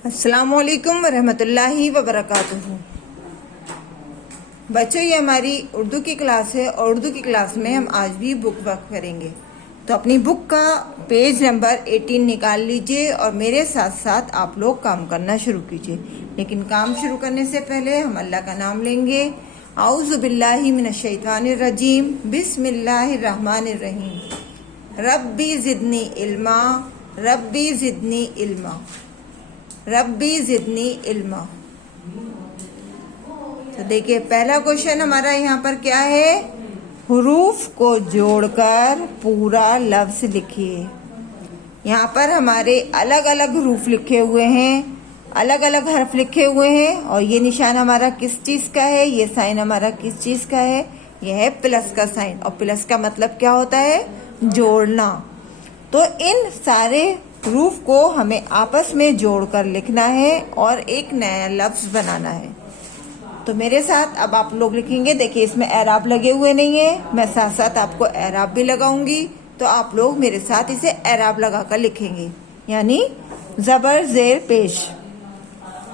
अस्सलामुअलैकुम वरहमतुल्लाहि वबरकातुहू। बच्चों, ये हमारी उर्दू की क्लास है और उर्दू की क्लास में हम आज भी बुक वर्क करेंगे। तो अपनी बुक का पेज नंबर 18 निकाल लीजिए और मेरे साथ साथ आप लोग काम करना शुरू कीजिए। लेकिन काम शुरू करने से पहले हम अल्लाह का नाम लेंगे। औज़ु बिल्लाहि मिनश शैतानिर रजीम, बिस्मिल्लाहिर रहमानिर रहीम। रब्बी ज़िदनी इल्मा, रब्बी ज़िदनी इल्मा, रब्बी ज़िदनी इल्मा। तो देखिए, पहला क्वेश्चन हमारा यहाँ पर क्या है, हुरूफ को जोड़कर पूरा लफ्ज लिखिए। यहाँ पर हमारे अलग अलग हुरूफ लिखे हुए हैं, अलग अलग हर्फ लिखे हुए हैं और ये निशान हमारा किस चीज़ का है, ये साइन हमारा किस चीज़ का है, यह है प्लस का साइन। और प्लस का मतलब क्या होता है, जोड़ना। तो इन सारे हुरूफ को हमें आपस में जोड़कर लिखना है और एक नया लफ्ज बनाना है। तो मेरे साथ अब आप लोग लिखेंगे। देखिए, इसमें एराब लगे हुए नहीं है, मैं साथ साथ आपको एराब भी लगाऊंगी, तो आप लोग मेरे साथ इसे एराब लगाकर लिखेंगे। यानी जबर जेर पेश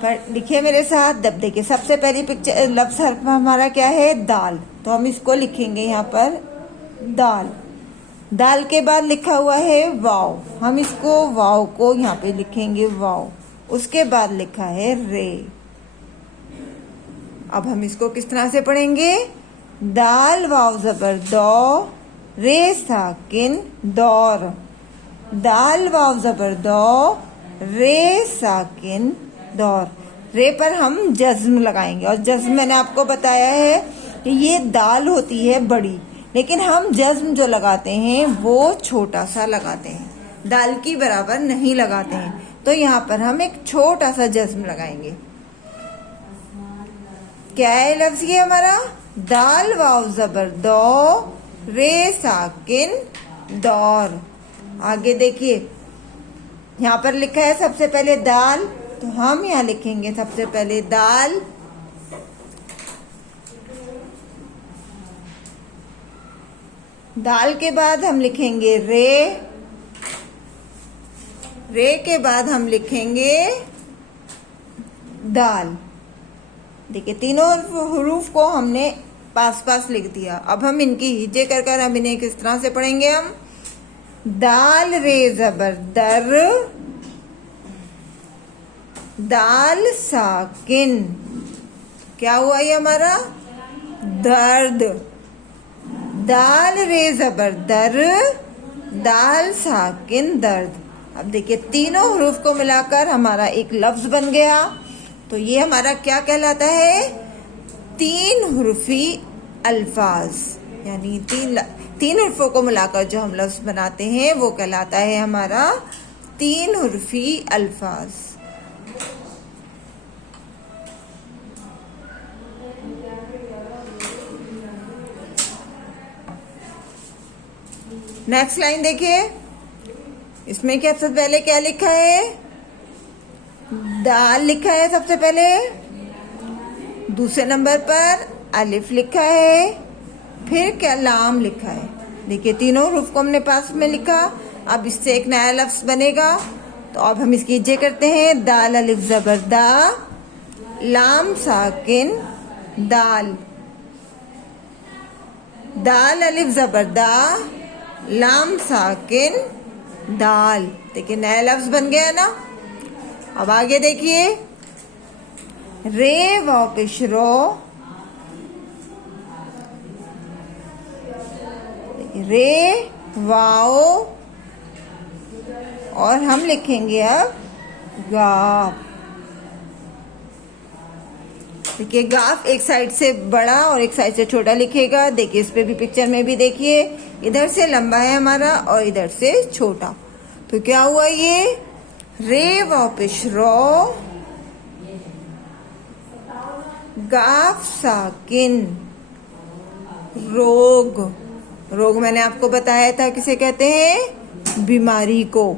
पर लिखिए मेरे साथ। जब देखिए, सबसे पहली पिक्चर लफ्ज हर्फ हमारा क्या है, दाल। तो हम इसको लिखेंगे यहाँ पर दाल। दाल के बाद लिखा हुआ है वाव, हम इसको वाव को यहाँ पे लिखेंगे वाव। उसके बाद लिखा है रे। अब हम इसको किस तरह से पढ़ेंगे, दाल वाव जबर दौ, रे साकिन दौर। दाल वाव जबर दौ, रे साकिन दौर। रे पर हम जज्म लगाएंगे और जज्म मैंने आपको बताया है कि ये दाल होती है बड़ी, लेकिन हम जज्म जो लगाते हैं वो छोटा सा लगाते हैं, दाल की बराबर नहीं लगाते हैं। तो यहाँ पर हम एक छोटा सा जज्म लगाएंगे। क्या है लफ्ज ये हमारा, दाल वाव जबर दौ, रे साकिन दौर। आगे देखिए, यहाँ पर लिखा है सबसे पहले दाल, तो हम यहाँ लिखेंगे सबसे पहले दाल। दाल के बाद हम लिखेंगे रे, रे के बाद हम लिखेंगे दाल। देखिए, तीनों हुरूफ को हमने पास पास लिख दिया। अब हम इनकी हिज्जे कर हम इन्हें किस तरह से पढ़ेंगे, हम दाल रे जबर दर, दाल साकिन, क्या हुआ ये हमारा, दर्द। दाल रे जबर दर, दाल साकिन दर्द। अब देखिए, तीनों हुरूफ को मिलाकर हमारा एक लफ्ज बन गया। तो ये हमारा क्या कहलाता है, तीन हुरूफी अल्फाज। यानी तीन हुरूफों को मिलाकर जो हम लफ्ज बनाते हैं वो कहलाता है हमारा तीन हुरूफी अल्फाज। नेक्स्ट लाइन देखिए, इसमें क्या सबसे पहले क्या लिखा है, दाल लिखा है सबसे पहले, दूसरे नंबर पर अलिफ लिखा है, फिर क्या लाम लिखा है। देखिए, तीनों हुरूफ को हमने पास में लिखा। अब इससे एक नया लफ्ज बनेगा। तो अब हम इसकी हिज्जे करते हैं, दाल अलिफ जबर दा, लाम साकिन दाल। दाल अलिफ जबर दा, लाम साकिन दाल। देखिए, नया लफ्ज बन गया ना। अब आगे देखिए, रे वाव पेश रो, रे वाव और हम लिखेंगे अब गाफ। देखिए, गाफ एक साइड से बड़ा और एक साइड से छोटा लिखेगा। देखिए, इस पे भी पिक्चर में भी देखिए, इधर से लंबा है हमारा और इधर से छोटा। तो क्या हुआ ये, रे वाव पेश रो, गाफ साकिन रोग। रोग मैंने आपको बताया था किसे कहते हैं, बीमारी को।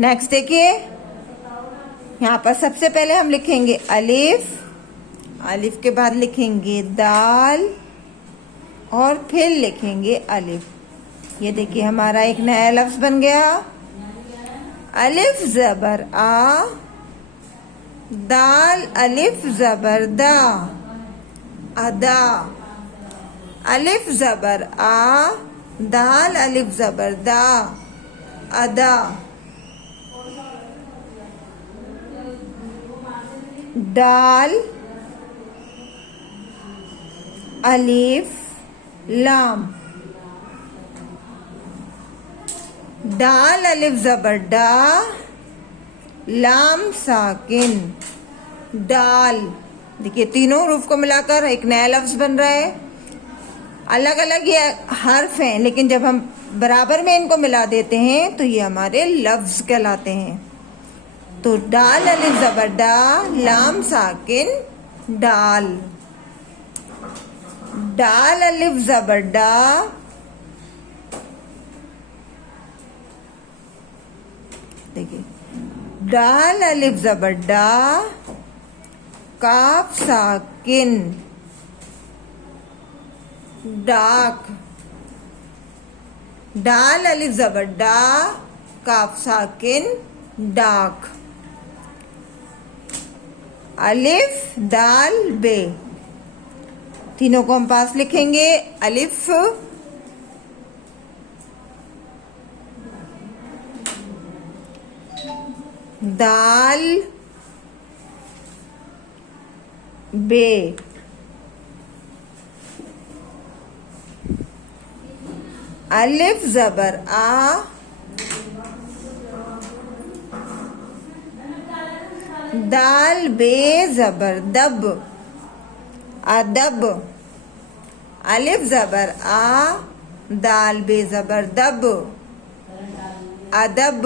नेक्स्ट देखिए, यहाँ पर सबसे पहले हम लिखेंगे अलिफ, अलिफ के बाद लिखेंगे दाल और फिर लिखेंगे अलिफ। ये देखिए, हमारा एक नया लफ्ज बन गया। अलिफ ज़बर आ, दाल अलिफ ज़बर दा, अदा। अलिफ ज़बर आ, दाल अलिफ ज़बर दा, अदा। दाल अलिफ लाम, दाल अलिफ ज़बर डा, लाम साकिन, डाल। देखिए तीनों हरूफ को मिलाकर एक नया लफ्ज बन रहा है। अलग अलग ये हर्फ हैं, लेकिन जब हम बराबर में इनको मिला देते हैं तो ये हमारे लफ्ज कहलाते हैं। तो डाल अलिफ ज़बर डा, लाम साकिन, डाल। डाल अलिफ ज़बर डा, देखिए डाल अलिफ ज़बर डा, काफ साकिन, डाक। डाल अलिफ ज़बर डा, काफ साकिन, डाक। अलिफ दाल बे, तीनों को हम पास लिखेंगे। अलिफ दाल बे, अलिफ ज़बर आ, दाल बे ज़बर दब, अदब। अलिफ ज़बर आ, दाल बे ज़बर दब, अदब।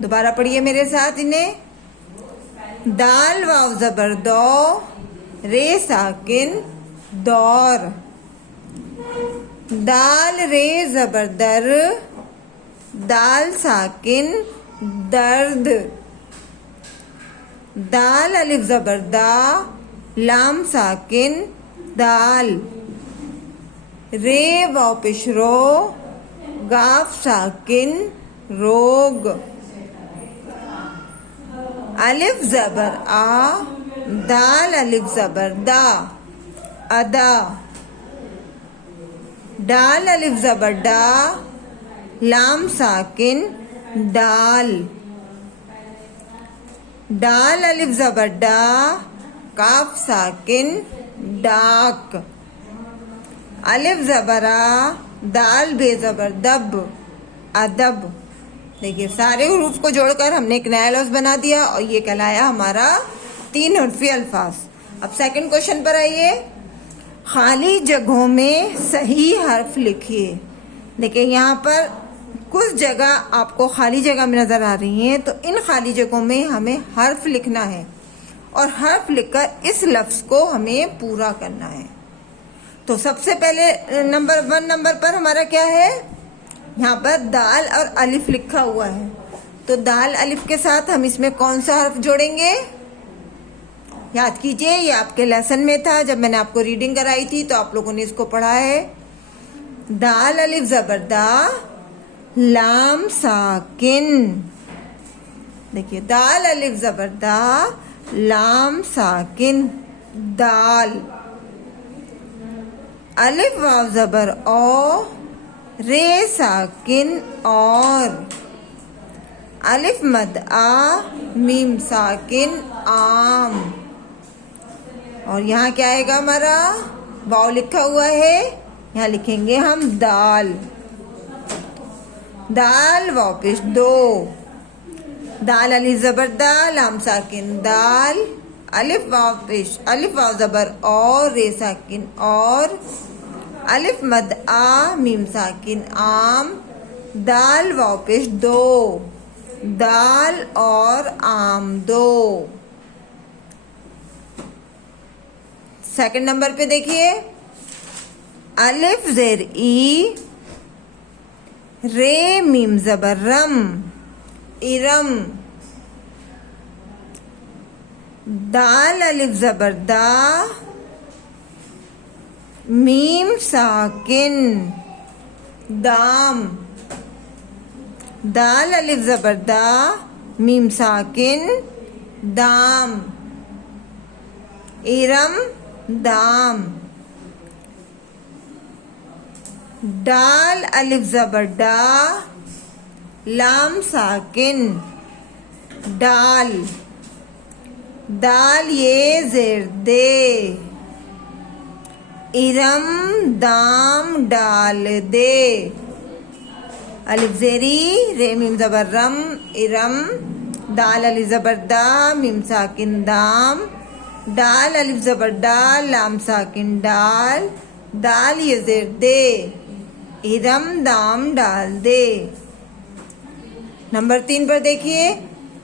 दोबारा पढ़िए मेरे साथ इन्हें। दाल वाव ज़बर दो, रे साकिन, दौर। दाल रे ज़बर दर, दाल साकिन, दर्द। दाल अलिफ ज़बर दा, लाम साकिन, दाल। रे वाव पेशरो, गाफ साकिन, रोग। अलिफ ज़बर आ, दाल अलिफ ज़बर दा, अदा। डाल अलिफ ज़बर डा, लाम साकिन, डाल। डाल अलिफ ज़बर डा, काफ साकिन, डाक। अलिफ ज़बर आ, दाल बे ज़बर दब, अदब। देखिए सारे हुरूफ को जोड़कर हमने एक नया लफ्ज़ बना दिया और ये कहलाया हमारा 3 हर्फी अल्फाज। अब सेकंड क्वेश्चन पर आइए। खाली जगहों में सही हर्फ लिखिए। देखिए यहाँ पर कुछ जगह आपको खाली जगह में नज़र आ रही हैं, तो इन खाली जगहों में हमें हर्फ लिखना है और हर्फ लिखकर इस लफ्ज़ को हमें पूरा करना है। तो सबसे पहले नंबर 1 नंबर पर हमारा क्या है, यहाँ पर दाल और अलिफ लिखा हुआ है। तो दाल अलिफ के साथ हम इसमें कौन सा हर्फ जोड़ेंगे, याद कीजिए, ये आपके लेसन में था जब मैंने आपको रीडिंग कराई थी, तो आप लोगों ने इसको पढ़ा है। दाल अलिफ ज़बर दा, लाम साकिन। देखिए दाल अलिफ ज़बर दा, लाम साकिन, दाल। अलिफ वाव ज़बर ओ, रे साकिन, और। अलिफ मद आ, मीम साकिन, आम। और यहाँ क्या आएगा हमारा, वाव लिखा हुआ है, यहाँ लिखेंगे हम दाल। दाल वाव पेश दो, दाल अलिफ ज़बर दा, लाम साकिन, दाल। अलिफ वाव पेश, अलिफ वाव ज़बर और, रे साकिन, और। अलिफ मद आ, मीम साकिन, आम। दाल वाव पेश दो, दाल और आम दो। सेकंड नंबर पे देखिए, अलिफ ज़ेर ई, रे मीम ज़बर रम, इरम। दाल अलिफ ज़बर दा, मीम साकिन, दाम। दाल अलिफ ज़बर दा, मीम साकिन, दाम, इरम, दाम। दाल अलिफ ज़बर डा, लाम साकिन, डाल। दाल ये ज़ेर दे, इरम, दाम, डाल दे। अलिफ ज़ेरी, रे मीम ज़बर रम, इरम। दाल अलिफ ज़बर दा, मीम साकिन, दाम। दाल अलिफ ज़बर डा, लाम साकिन, डाल। दाल ये ज़ेर दे, इरम, दाम, डाल दे। नंबर 3 पर देखिए,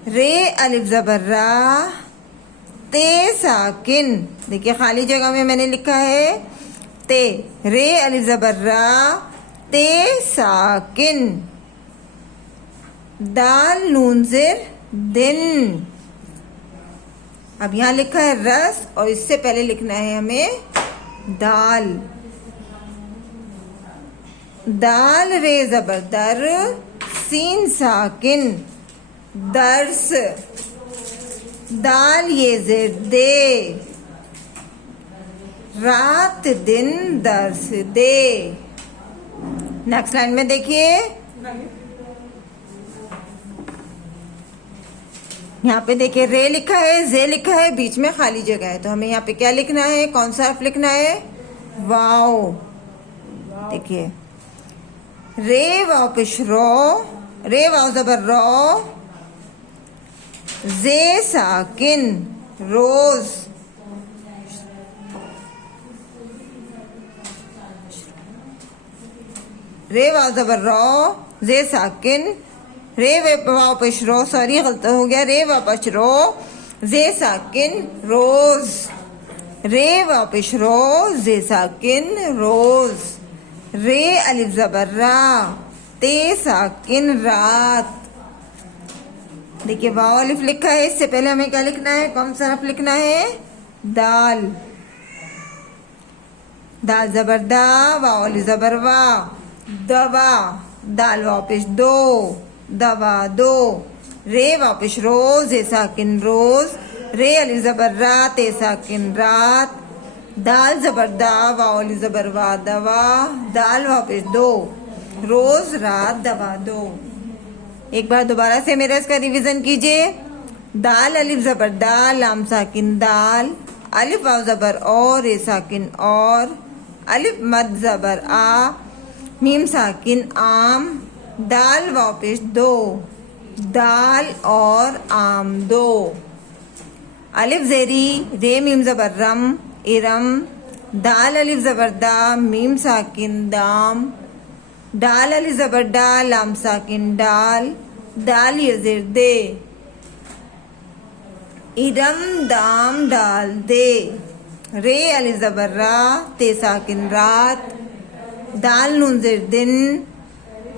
रे अलिफ ज़बर रा, ते साकिन। देखिए खाली जगह में मैंने लिखा है ते, रे अलिफ ज़बर रा, ते साकिन। दाल नून ज़ेर दिन। अब यहाँ लिखा है रस और इससे पहले लिखना है हमें दाल। दाल रे ज़बर दर, सीन साकिन, दर्स। दाल ये ज़ेर दे, रात दिन दर्स दे। नेक्स्ट लाइन में देखिए, यहाँ पे देखिए रे लिखा है, जे लिखा है, बीच में खाली जगह है, तो हमें यहाँ पे क्या लिखना है, कौन सा हर्फ लिखना है, वाव। देखिए रे वाव पेश रो, रे वाव ज़बर रो, जे साकिन, रोज। रे वाव ज़बर रो, जे साकिन, रे वाव पेश रो, सॉरी गलत हो गया, रे वाव पेश रो, जे साकिन, रोज। रे वाव पेश रो, जे साकिन, रोज। रे अलिफ ज़बर रा, ते साकिन, रात। देखिए वाव अलिफ लिखा है, इससे पहले हमें क्या लिखना है, कौन सा हर्फ लिखना है, दाल। दाल ज़बर दा, वाव अलिफ ज़बर वा, दवा। दाल वाव पेश दो, दवा दो। रे वाव पेश रोज, जे साकिन, रोज। रे अलिफ ज़बर रा, ते साकिन, रात। दाल ज़बर दा, वाव अलिफ ज़बर वा, दवा। दाल वाव पेश दो, रोज, रात, दवा दो। एक बार दोबारा से मेरा इसका रिवीजन कीजिए। दाल अलिफ ज़बर दा, लाम साकिन, दाल। अलिफ वाव ज़बर और, रे साकिन, और। अलिफ मद ज़बर आ, मीम साकिन, आम। दाल वाव पेश दो, दाल और आम दो। अलिफ ज़ेरी, रे मीम ज़बर रम, इरम। दाल अलिफ ज़बर दा, मीम साकिन, दाम। दाल अलिफ ज़बर डा, लाम साकिन, डाल। दाल ये ज़ेर दे, इरम, दाम, डाल दे। रे अलिफ ज़बर रा, ते साकिन, रात। दाल नून ज़ेर दिन।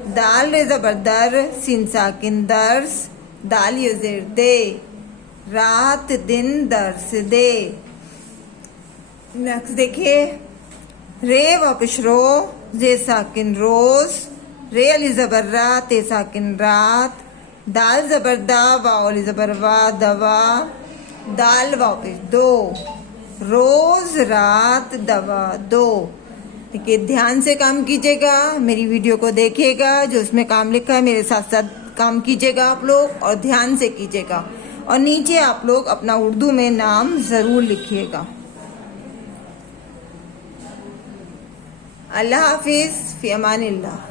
दाल रे ज़बर दर, सीन साकिन, दर्स। दाल ये ज़ेर दे, रात दिन दर्स दे। नेक्स्ट देखिए, रे वापिश रो, जे साकिन, रोज। रे अली ज़बर रा, ते साकिन, रात। दाल ज़बर दा, वाव अली ज़बर वा, दवा। दाल वापिश दो, रोज, रात, दवा दो। देखिए ध्यान से काम कीजिएगा, मेरी वीडियो को देखिएगा, जो उसमें काम लिखा है मेरे साथ साथ काम कीजिएगा आप लोग, और ध्यान से कीजिएगा। और नीचे आप लोग अपना उर्दू में नाम ज़रूर लिखिएगा। अल्लाह हाफिज़, फ़ी अमानिल्लाह।